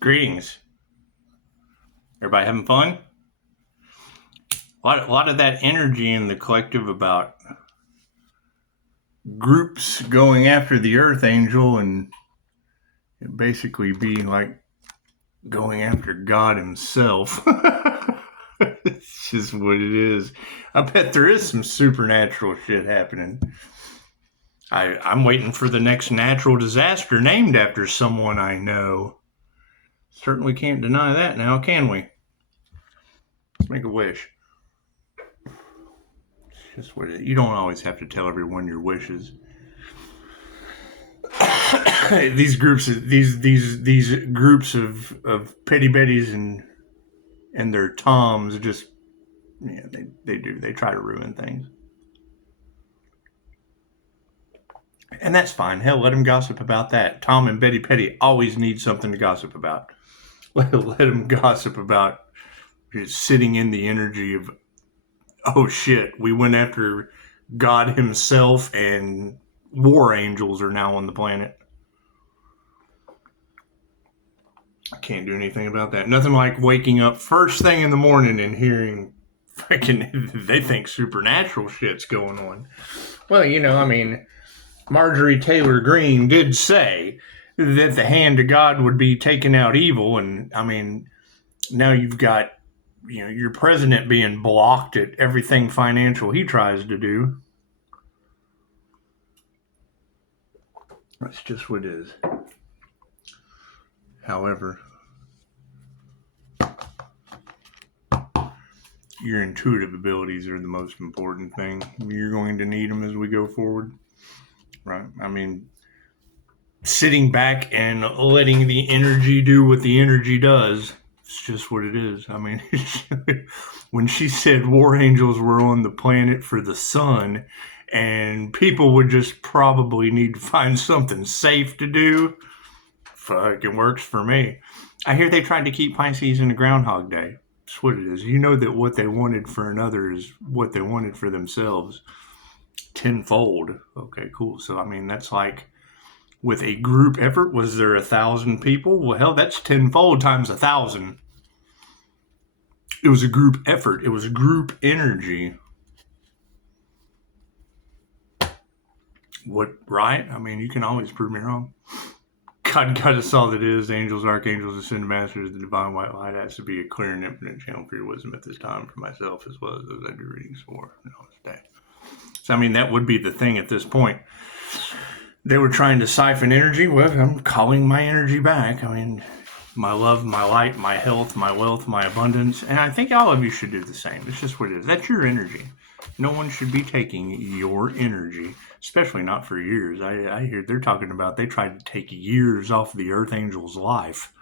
Greetings. Everybody having fun? A lot of that energy in the collective about groups going after the Earth Angel and it basically being like going after God himself. It's just what it is. I bet there is some supernatural shit happening. I'm waiting for the next natural disaster named after someone I know. Certainly can't deny that now, can we? Let's make a wish. It's just what it is. You don't always have to tell everyone your wishes. These groups of petty betties and their toms just they try to ruin things. And that's fine. Hell, let them gossip about that. Tom and Betty Petty always need something to gossip about. Let them gossip about sitting in the energy of, oh shit, we went after God himself and war angels are now on the planet. I can't do anything about that. Nothing like waking up first thing in the morning and hearing fucking, they think supernatural shit's going on. Well, Marjorie Taylor Greene did say that the hand of God would be taking out evil, and now you've got your president being blocked at everything financial he tries to do. That's just what it is. However, your intuitive abilities are the most important thing. You're going to need them as we go forward. Right? Sitting back and letting the energy do what the energy does, it's just what it is. When she said war angels were on the planet for the sun and people would just probably need to find something safe to do, fucking works for me. I hear they tried to keep Pisces in the Groundhog Day. That's what it is. You know that what they wanted for another is what they wanted for themselves. Tenfold. Okay, cool. So, that's like with a group effort, was there 1,000 people? Well, hell, that's tenfold times 1,000. It was a group effort. It was group energy. What, right? You can always prove me wrong. God us all that is, angels, archangels, ascended masters, the divine white light has to be a clear and infinite channel for your wisdom at this time for myself as well as those I do readings for. Namaste. So, that would be the thing at this point. They were trying to siphon energy. Well, I'm calling my energy back. My love, my light, my health, my wealth, my abundance. And I think all of you should do the same. It's just what it is. That's your energy. No one should be taking your energy, especially not for years. I hear they're talking about they tried to take years off the Earth Angel's life.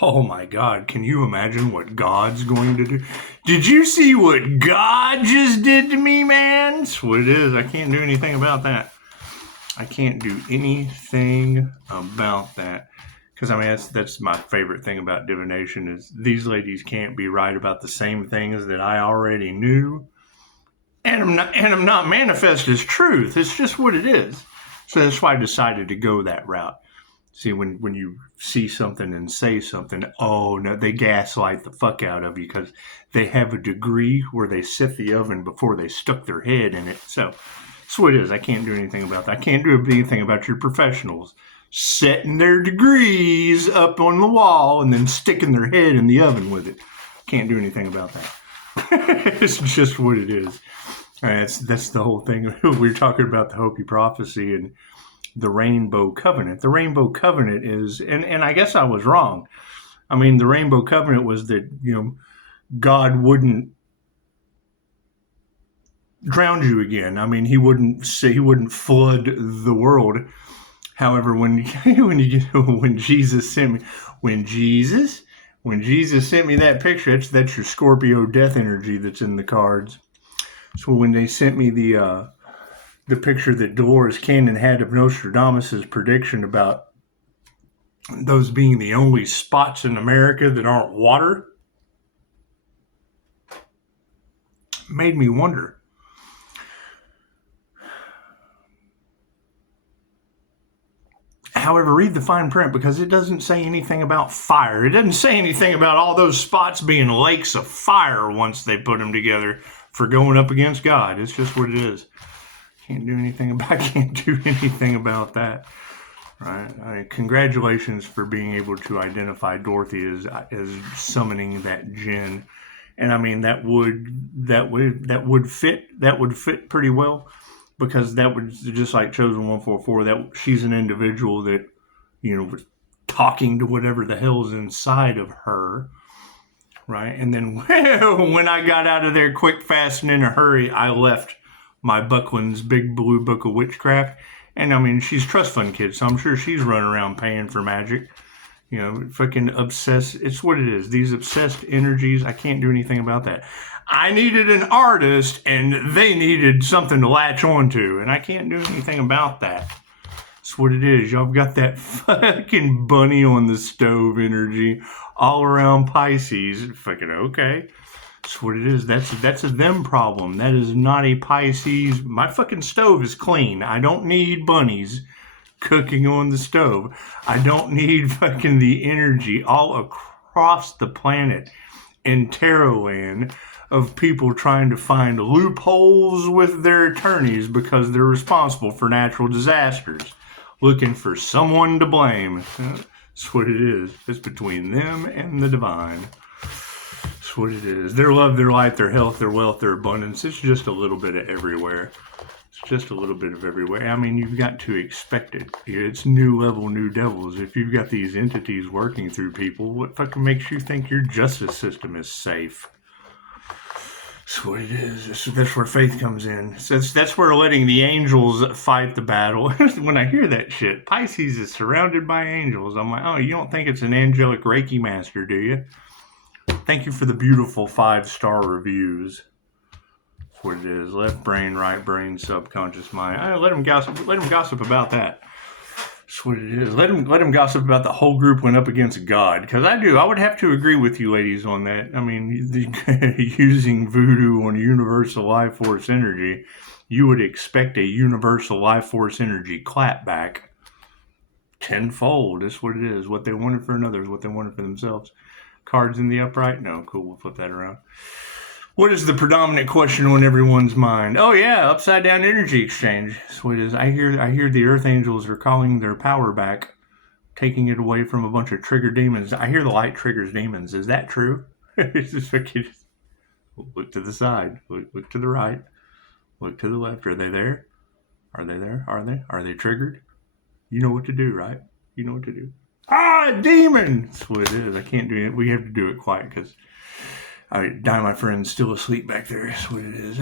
Oh my God, can you imagine what God's going to do? Did you see what God just did to me, man? That's what it is. I can't do anything about that. I can't do anything about that. Because, that's my favorite thing about divination is these ladies can't be right about the same things that I already knew. And I'm not manifest as truth. It's just what it is. So that's why I decided to go that route. See, when you see something and say something, oh no, they gaslight the fuck out of you because they have a degree where they set the oven before they stuck their head in it. So that's what it is. I can't do anything about that. I can't do anything about your professionals setting their degrees up on the wall and then sticking their head in the oven with it. Can't do anything about that. It's just what it is. That's the whole thing. We're talking about the Hopi prophecy and the Rainbow Covenant. The Rainbow Covenant is, and I guess I was wrong. The Rainbow Covenant was that, God wouldn't drown you again. He wouldn't flood the world. However, when Jesus sent me that picture, that's your Scorpio death energy that's in the cards. So when they sent me the picture that Dolores Cannon had of Nostradamus' prediction about those being the only spots in America that aren't water, made me wonder. However, read the fine print, because it doesn't say anything about fire. It doesn't say anything about all those spots being lakes of fire once they put them together for going up against God. It's just what it is. Can't do anything about that. Right? I mean, congratulations for being able to identify Dorothy as summoning that djinn. And I mean, that would fit pretty well, because that would, just like Chosen 144, that she's an individual that, was talking to whatever the hell's inside of her, right? And then when I got out of there quick, fast, and in a hurry, I left my Buckland's Big Blue Book of Witchcraft. And I mean, she's trust fund kid, so I'm sure she's running around paying for magic. Fucking obsessed. It's what it is. These obsessed energies, I can't do anything about that. I needed an artist, and they needed something to latch onto, and I can't do anything about that. That's what it is. Y'all got that fucking bunny on the stove energy all around Pisces. Fucking okay. That's what it is. That's a them problem. That is not a Pisces. My fucking stove is clean. I don't need bunnies cooking on the stove. I don't need fucking the energy all across the planet in Tarot land of people trying to find loopholes with their attorneys because they're responsible for natural disasters, looking for someone to blame. That's what it is. It's between them and the divine. That's what it is. Their love, their light, their health, their wealth, their abundance. It's just a little bit of everywhere. It's just a little bit of everywhere. I mean, you've got to expect it. It's new level, new devils. If you've got these entities working through people, what fucking makes you think your justice system is safe? That's what it is. That's where faith comes in. That's where letting the angels fight the battle. When I hear that shit, Pisces is surrounded by angels. I'm like, oh, you don't think it's an angelic Reiki master, do you? Thank you for the beautiful 5-star reviews. That's what it is. Left brain, right brain, subconscious mind. Let them gossip about that. That's what it is. Let them gossip about the whole group went up against God. Because I would have to agree with you ladies on that. I mean, using voodoo on universal life force energy, you would expect a universal life force energy clap back tenfold. That's what it is. What they wanted for another is what they wanted for themselves. Cards in the upright? No, cool. We'll flip that around. What is the predominant question on everyone's mind? Oh yeah, upside down energy exchange. That's what it is. I hear the Earth Angels are calling their power back, taking it away from a bunch of trigger demons. I hear the light triggers demons. Is that true? Look to the side. Look to the right. Look to the left. Are they there? Are they there? Are they triggered? You know what to do, right? You know what to do. Ah, demon! That's what it is. I can't do it. We have to do it quiet because my friend's still asleep back there. That's what it is.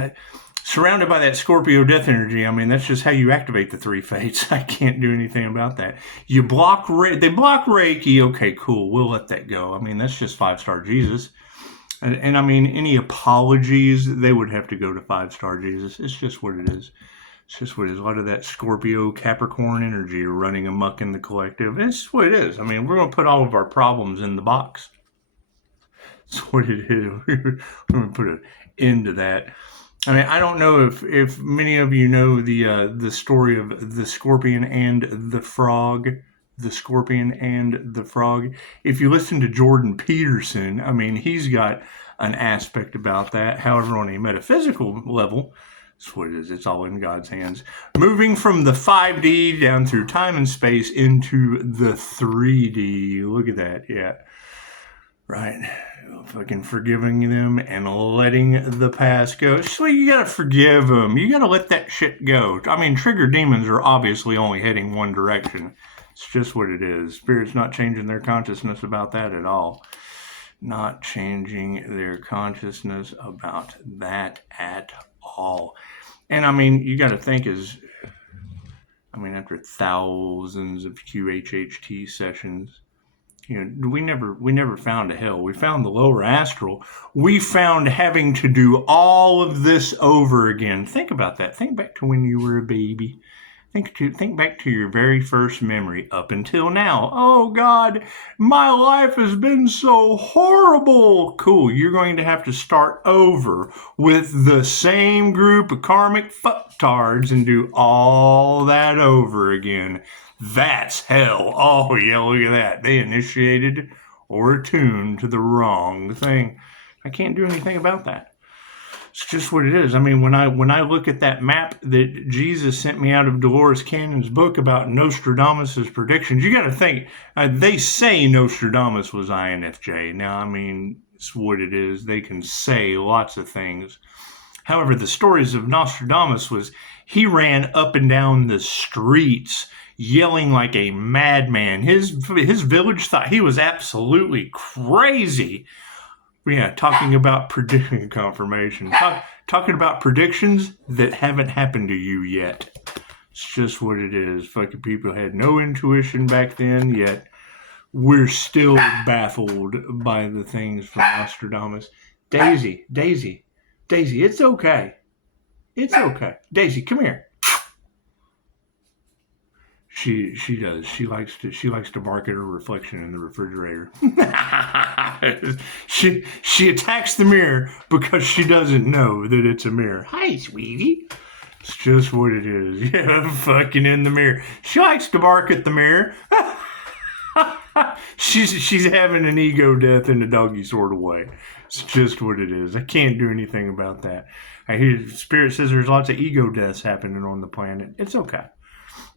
Surrounded by that Scorpio death energy, I mean, that's just how you activate the 3 fates. I can't do anything about that. They block Reiki. Okay, cool. We'll let that go. I mean, that's just 5-star Jesus. And I mean, any apologies, they would have to go to 5-star Jesus. It's just what it is. It's just what it is. A lot of that Scorpio Capricorn energy running amok in the collective. It's what it is. I mean, we're going to put all of our problems in the box. That's what it is. We're going to put an end to that. I mean, I don't know if many of you know the story of the scorpion and the frog. The scorpion and the frog. If you listen to Jordan Peterson, I mean, he's got an aspect about that. However, on a metaphysical level, that's what it is. It's all in God's hands. Moving from the 5D down through time and space into the 3D. Look at that. Yeah. Right. Fucking forgiving them and letting the past go. So you gotta forgive them. You gotta let that shit go. I mean, trigger demons are obviously only heading one direction. It's just what it is. Spirit's not changing their consciousness about that at all. Not changing their consciousness about that at all. And I mean, you got to think after thousands of QHHT sessions, we never found a hell. We found the lower astral. We found having to do all of this over again. Think about that. Think back to when you were a baby. Think back to your very first memory up until now. Oh God, my life has been so horrible. Cool, you're going to have to start over with the same group of karmic fucktards and do all that over again. That's hell. Oh, yeah, look at that. They initiated or attuned to the wrong thing. I can't do anything about that. It's just what it is. I mean, when I look at that map that Jesus sent me out of Dolores Cannon's book about Nostradamus' predictions, you got to think, they say Nostradamus was INFJ. Now, I mean, it's what it is. They can say lots of things. However, the stories of Nostradamus was he ran up and down the streets yelling like a madman. His village thought he was absolutely crazy. Yeah, talking about prediction confirmation. Talking about predictions that haven't happened to you yet. It's just what it is. Fucking people had no intuition back then, yet we're still baffled by the things from Nostradamus. Daisy, it's okay. It's okay. Daisy, come here. She does. She likes to bark at her reflection in the refrigerator. she attacks the mirror because she doesn't know that it's a mirror. Hi, sweetie. It's just what it is. Yeah, fucking in the mirror. She likes to bark at the mirror. She's having an ego death in a doggy sort of way. It's just what it is. I can't do anything about that. I hear Spirit says there's lots of ego deaths happening on the planet. It's okay.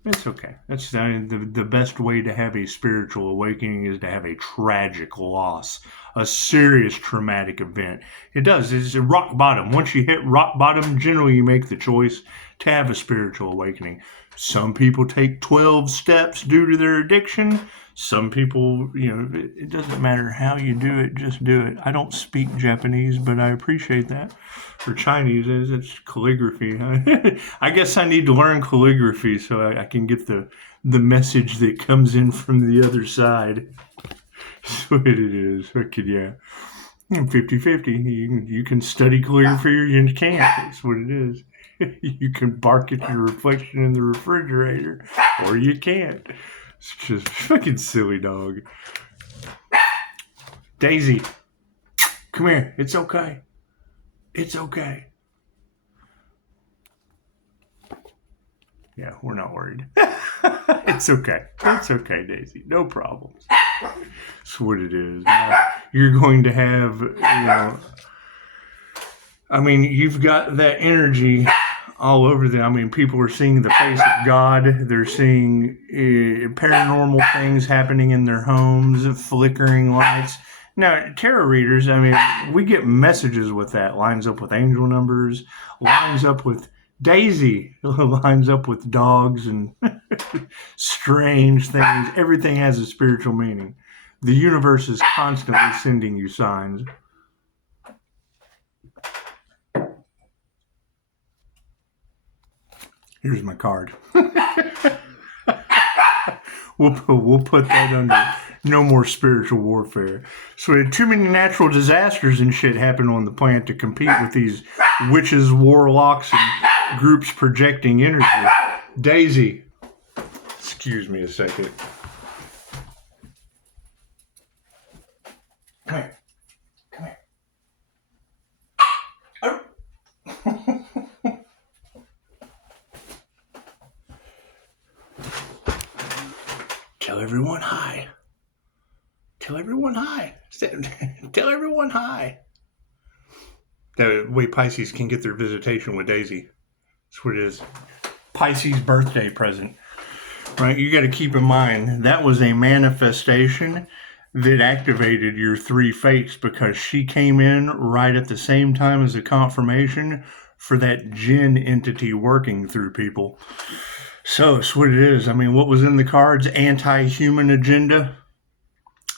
It's okay. That's the best way to have a spiritual awakening is to have a tragic loss, a serious traumatic event. It does. It's a rock bottom. Once you hit rock bottom, generally you make the choice to have a spiritual awakening. Some people take 12 steps due to their addiction. Some people, it doesn't matter how you do it, just do it. I don't speak Japanese, but I appreciate that. For Chinese, it's calligraphy. I guess I need to learn calligraphy so I can get the message that comes in from the other side. That's what it is. Yeah. 50-50. You can study calligraphy or you can't. That's what it is. You can bark at your reflection in the refrigerator or you can't. It's just fucking silly, dog. Daisy, come here. It's okay. It's okay. Yeah, we're not worried. It's okay. It's okay, Daisy. No problems. That's what it is. Now, you're going to have, you've got that energy all over them. I mean, people are seeing the face of God. They're seeing paranormal things happening in their homes, flickering lights. Now, tarot readers, we get messages with that. Lines up with angel numbers, lines up with Daisy, lines up with dogs and strange things. Everything has a spiritual meaning. The universe is constantly sending you signs. Here's my card. We'll put that under no more spiritual warfare. So we had too many natural disasters and shit happen on the planet to compete with these witches, warlocks, and groups projecting energy. Daisy, excuse me a second. Come here. Tell everyone hi. Tell everyone hi. Tell everyone hi. That way Pisces can get their visitation with Daisy. That's what it is. Pisces birthday present. Right? You got to keep in mind, that was a manifestation that activated your three fates because she came in right at the same time as a confirmation for that jinn entity working through people. So it's what it is. What was in the cards? Anti-human agenda,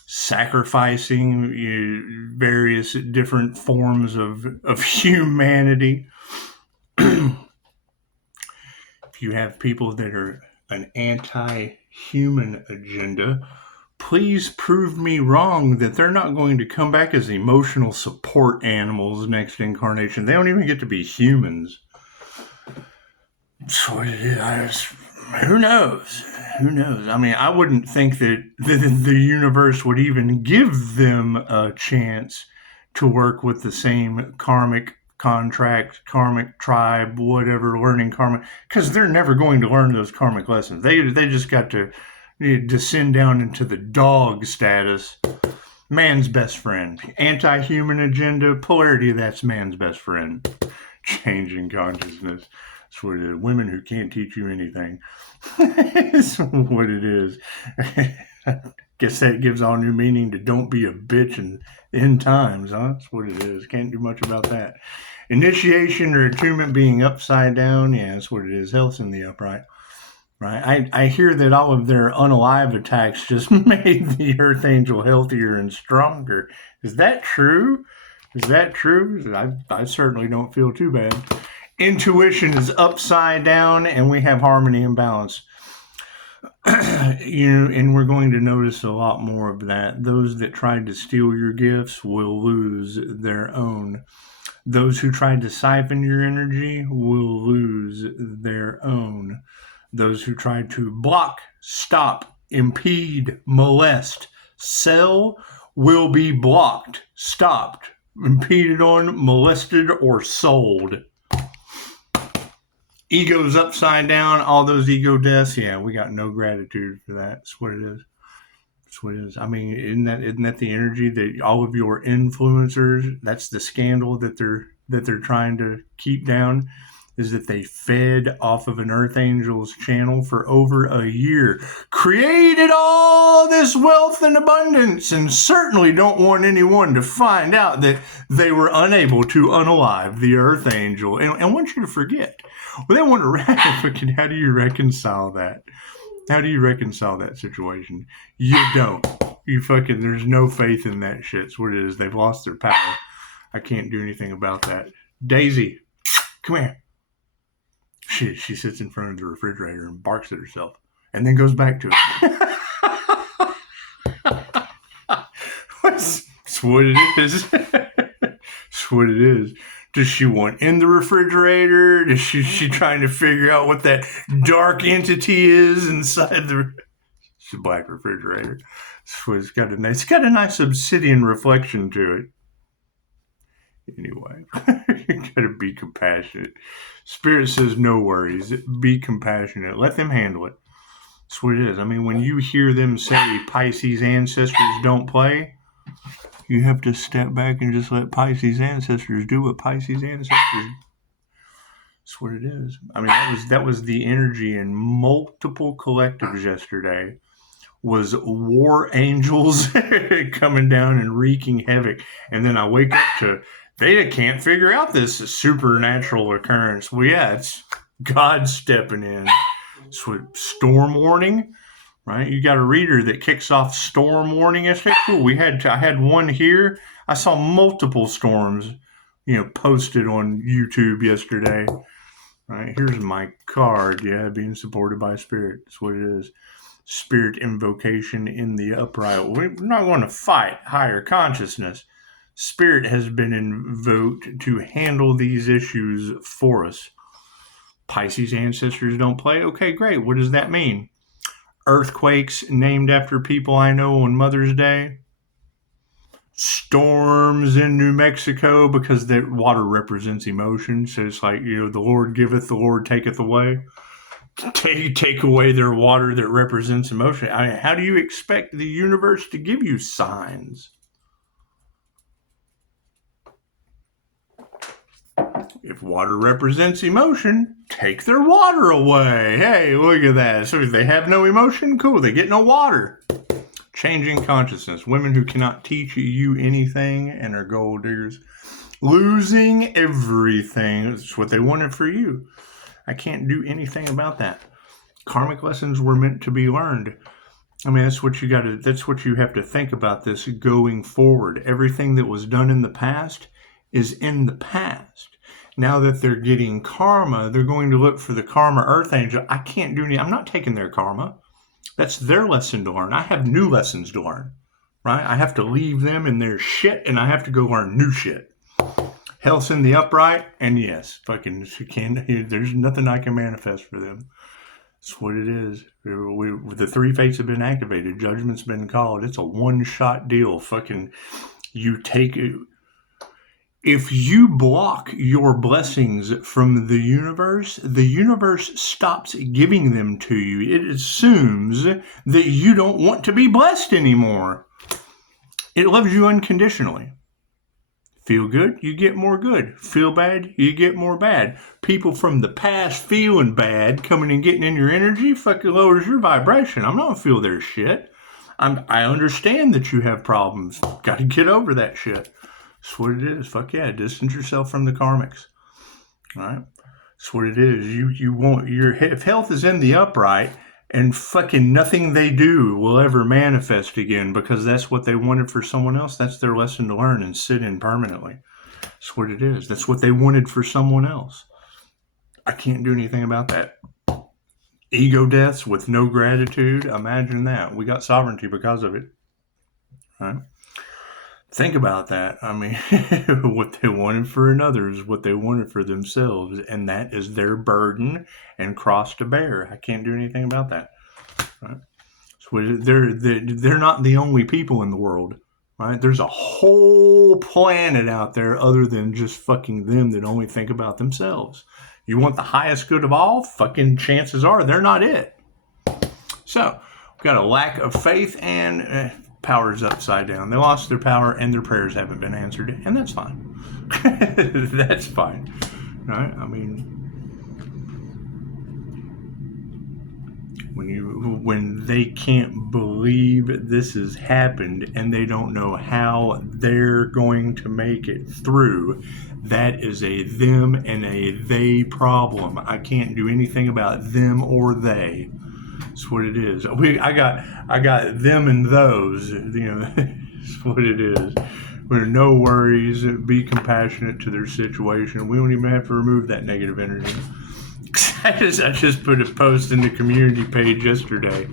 sacrificing various different forms of humanity. If you have people that are an anti-human agenda, please prove me wrong that they're not going to come back as emotional support animals next incarnation. They don't even get to be humans. So who knows? I wouldn't think that the universe would even give them a chance to work with the same karmic contract, karmic tribe, whatever, learning karma, because they're never going to learn those karmic lessons. They just got to descend down into the dog status. Man's best friend. Anti-human agenda, polarity, that's man's best friend. Changing consciousness. That's what it is. Women who can't teach you anything. That's what it is. Guess that gives all new meaning to don't be a bitch in end times, huh? That's what it is. Can't do much about that. Initiation or attunement being upside down, yeah, that's what it is. Health's in the upright. Right. I hear that all of their unalive attacks just made the Earth Angel healthier and stronger. Is that true? Is that true? I certainly don't feel too bad. Intuition is upside down, and we have harmony and balance. And we're going to notice a lot more of that. Those that tried to steal your gifts will lose their own. Those who tried to siphon your energy will lose their own. Those who tried to block, stop, impede, molest, sell will be blocked, stopped, impeded on, molested, or sold. Ego's upside down, all those ego deaths, yeah, we got no gratitude for that. That's what it is. That's what it is. I mean, isn't that the energy that all of your influencers, that's the scandal that they're trying to keep down, is that they fed off of an Earth Angel's channel for over a year, created all this wealth and abundance, and certainly don't want anyone to find out that they were unable to unalive the Earth Angel and want you to forget. Well, they want to how do you reconcile that? How do you reconcile that situation? You don't. There's no faith in that shit. It's what it is. They've lost their power. I can't do anything about that. Daisy, come here. She sits in front of the refrigerator and barks at herself and then goes back to it. That's what it is. That's what it is. Does she want in the refrigerator? Does she trying to figure out what that dark entity is inside the... It's a black refrigerator. So it's got a nice obsidian reflection to it. Anyway, you gotta be compassionate. Spirit says no worries. Be compassionate. Let them handle it. That's what it is. I mean, when you hear them say Pisces ancestors don't play, you have to step back and just let Pisces ancestors do what Pisces ancestors do. That's what it is. I mean, that was the energy in multiple collectives yesterday. Was war angels coming down and wreaking havoc. And then I wake up to, they can't figure out this supernatural occurrence. Well, yeah, it's God stepping in. So storm warning, right? You got a reader that kicks off storm warning yesterday. Cool. I had one here. I saw multiple storms, posted on YouTube yesterday. Right, here's my card. Yeah, being supported by Spirit. That's what it is. Spirit invocation in the upright. We're not going to fight higher consciousness. Spirit has been invoked to handle these issues for us. Pisces ancestors don't play? Okay, great. What does that mean? Earthquakes named after people I know on Mother's Day. Storms in New Mexico because that water represents emotion. So it's like, the Lord giveth, the Lord taketh away. Take away their water that represents emotion. I mean, how do you expect the universe to give you signs? If water represents emotion, take their water away. Hey, look at that. So if they have no emotion, cool, they get no water. Changing consciousness. Women who cannot teach you anything and are gold diggers. Losing everything. That's what they wanted for you. I can't do anything about that. Karmic lessons were meant to be learned. I mean, that's what you have to think about this going forward. Everything that was done in the past is in the past. Now that they're getting karma, they're going to look for the karma earth angel. I can't do anything. I'm not taking their karma. That's their lesson to learn. I have new lessons to learn, right? I have to leave them in their shit and I have to go learn new shit. Health's in the upright, and yes, there's nothing I can manifest for them. That's what it is. The three fates have been activated. Judgment's been called. It's a one-shot deal. You take it. If you block your blessings from the universe stops giving them to you. It assumes that you don't want to be blessed anymore. It loves you unconditionally. Feel good, you get more good. Feel bad, you get more bad. People from the past feeling bad coming and getting in your energy fucking lowers your vibration. I'm not gonna feel their shit. I understand that you have problems. Got to get over that shit. That's what it is. Fuck yeah, distance yourself from the karmics. All right, that's what it is. You want if health is in the upright, and fucking nothing they do will ever manifest again because that's what they wanted for someone else. That's their lesson to learn and sit in permanently. That's what it is. That's what they wanted for someone else. I can't do anything about that. Ego deaths with no gratitude. Imagine that. We got sovereignty because of it. Right? Think about that. I mean, what they wanted for another is what they wanted for themselves, and that is their burden and cross to bear. I can't do anything about that. Right? So they're not the only people in the world. Right? There's a whole planet out there other than just fucking them that only think about themselves. You want the highest good of all? Fucking chances are they're not it. So, we've got a lack of faith and power's upside down. They lost their power and their prayers haven't been answered, and that's fine. That's fine. Right? I mean, when they can't believe this has happened and they don't know how they're going to make it through, that is a them and a they problem. I can't do anything about them or they. That's what it is. I got them and those. You know, that's what it is. No worries. Be compassionate to their situation. We don't even have to remove that negative energy. I just put a post in the community page yesterday.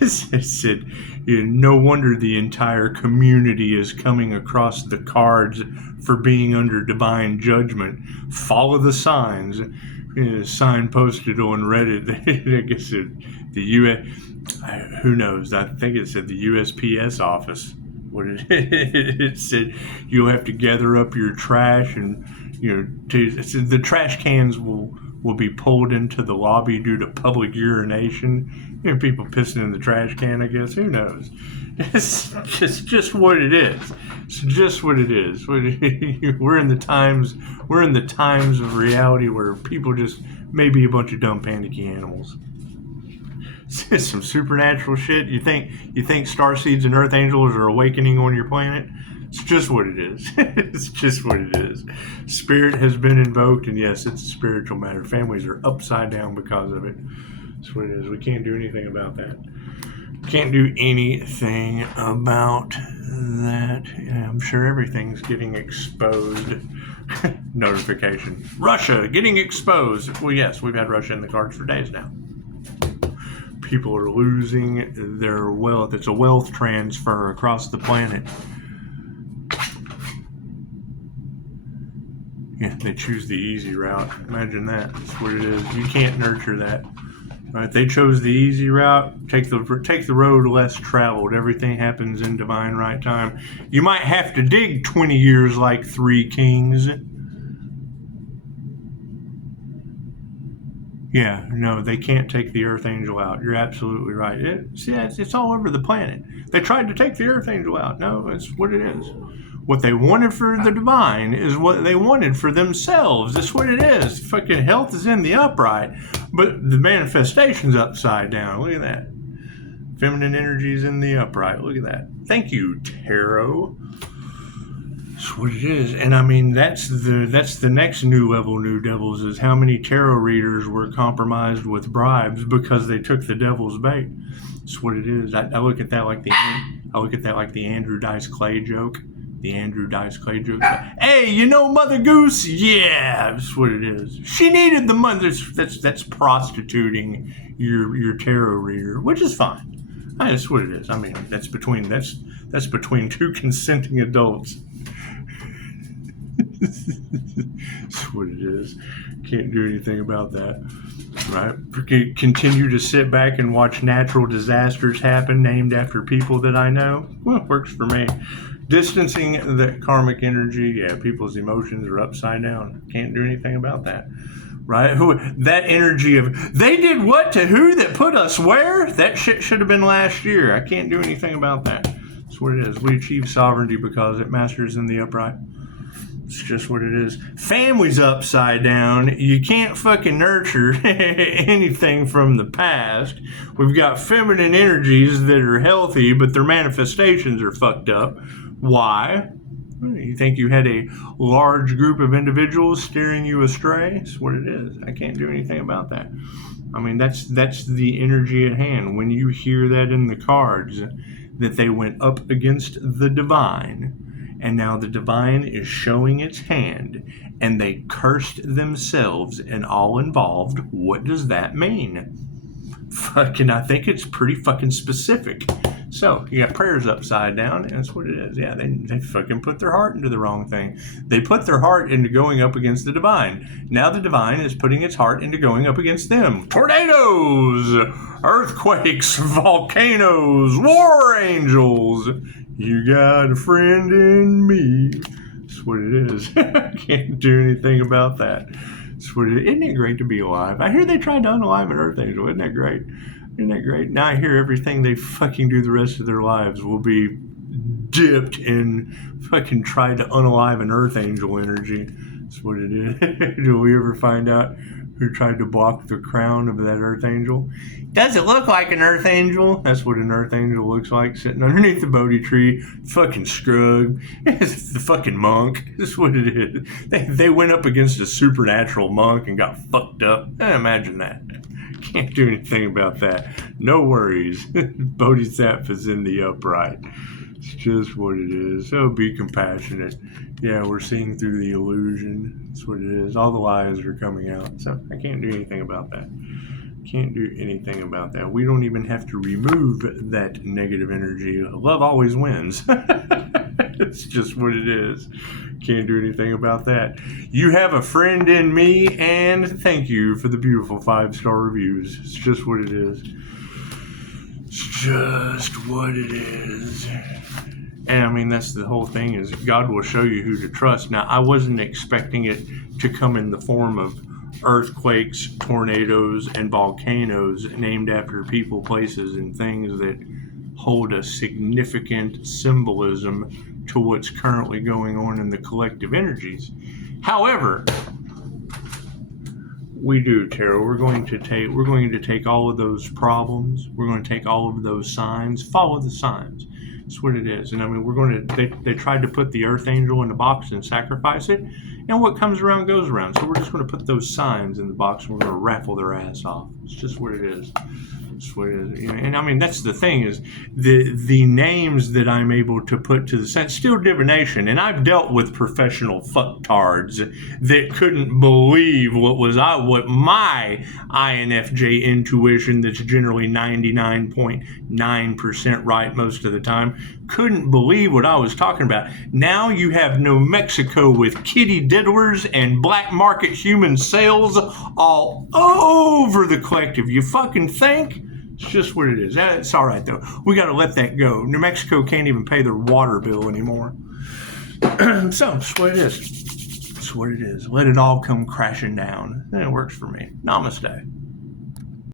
It said, no wonder the entire community is coming across the cards for being under divine judgment. Follow the signs. Sign posted on Reddit. I guess the U.S. Who knows? I think it said the USPS office. What it said, you'll have to gather up your trash and the trash cans will be pulled into the lobby due to public urination. People pissing in the trash can, I guess. Who knows? It's just what it is. It's just what it is. We're in the times of reality where people just may be a bunch of dumb panicky animals. It's some supernatural shit. You think starseeds and earth angels are awakening on your planet? It's just what it is. It's just what it is. Spirit has been invoked, and yes, it's a spiritual matter. Families are upside down because of it. That's what it is. We can't do anything about that. Can't do anything about that. Yeah, I'm sure everything's getting exposed. Notification. Russia getting exposed. Well, yes, we've had Russia in the cards for days now. People are losing their wealth. It's a wealth transfer across the planet. Yeah, they choose the easy route. Imagine that. That's what it is. You can't nurture that. Right? They chose the easy route. Take the road less traveled. Everything happens in divine right time. You might have to dig 20 years like 3 kings. Yeah, no, they can't take the Earth Angel out. You're absolutely right. It's all over the planet. They tried to take the Earth Angel out. No, it's what it is. What they wanted for the divine is what they wanted for themselves. That's what it is. Fucking health is in the upright, but the manifestation's upside down. Look at that. Feminine energy is in the upright. Look at that. Thank you, tarot. That's what it is. And I mean, that's the next new level, New Devils, is how many tarot readers were compromised with bribes because they took the devil's bait. That's what it is. I look at that like the Andrew Dice Clay joke. The Andrew Dice Clay joke. Hey, Mother Goose? Yeah, that's what it is. She needed the money. That's prostituting your tarot reader, which is fine. That's what it is. I mean, that's between 2 consenting adults. That's what it is. Can't do anything about that. Right? Continue to sit back and watch natural disasters happen named after people that I know. Well, works for me. Distancing the karmic energy, yeah, people's emotions are upside down. Can't do anything about that. Right? That energy of, they did what to who that put us where? That shit should have been last year. I can't do anything about that. That's what it is. We achieve sovereignty because it masters in the upright. It's just what it is. Family's upside down. You can't fucking nurture anything from the past. We've got feminine energies that are healthy, but their manifestations are fucked up. Why? You think you had a large group of individuals steering you astray? That's what it is. I can't do anything about that. I mean, that's the energy at hand. When you hear that in the cards, that they went up against the divine, and now the divine is showing its hand, and they cursed themselves and all involved. What does that mean? Fucking, I think it's pretty fucking specific. So, you got prayers upside down, and that's what it is. Yeah, they fucking put their heart into the wrong thing. They put their heart into going up against the divine. Now the divine is putting its heart into going up against them. Tornadoes, earthquakes, volcanoes, war angels. You got a friend in me. That's what it is. I can't do anything about that. That's what it is. Isn't it great to be alive? I hear they tried to unalive an Earth Angel. Isn't that great? Isn't that great? Now I hear everything they fucking do the rest of their lives will be dipped in fucking try to unalive an Earth Angel energy. That's what it is. Do we ever find out who tried to block the crown of that Earth Angel? Does it look like an Earth Angel? That's what an Earth Angel looks like, sitting underneath the Bodhi tree, fucking scrug. It's the fucking monk. That's what it is. They went up against a supernatural monk and got fucked up. Imagine that. Can't do anything about that. No worries. Bodhisattva's in the upright. It's just what it is. So be compassionate. Yeah, we're seeing through the illusion. That's what it is. All the lies are coming out. So I can't do anything about that. Can't do anything about that. We don't even have to remove that negative energy. Love always wins. It's just what it is. Can't do anything about that. You have a friend in me, and thank you for the beautiful 5-star reviews. It's just what it is. It's just what it is. And I mean, that's the whole thing, is God will show you who to trust. Now, I wasn't expecting it to come in the form of earthquakes, tornadoes, and volcanoes named after people, places, and things that hold a significant symbolism to what's currently going on in the collective energies. However, we do, Tarot. We're going to take all of those problems. We're going to take all of those signs. Follow the signs. That's what it is. And I mean, they tried to put the Earth Angel in the box and sacrifice it. And what comes around goes around. So we're just going to put those signs in the box and we're going to raffle their ass off. It's just what it is. It's what it is. And I mean, that's the thing, is the names that I'm able to put to the side. Still divination. And I've dealt with professional fucktards that couldn't believe what my INFJ intuition, that's generally 99.9% right most of the time, couldn't believe what I was talking about. Now you have New Mexico with kitty diddlers and black market human sales all over the collective. You fucking think? It's just what it is. It's all right, though. We got to let that go. New Mexico can't even pay their water bill anymore. So, it's what it is. It's what it is. Let it all come crashing down. And it works for me. Namaste.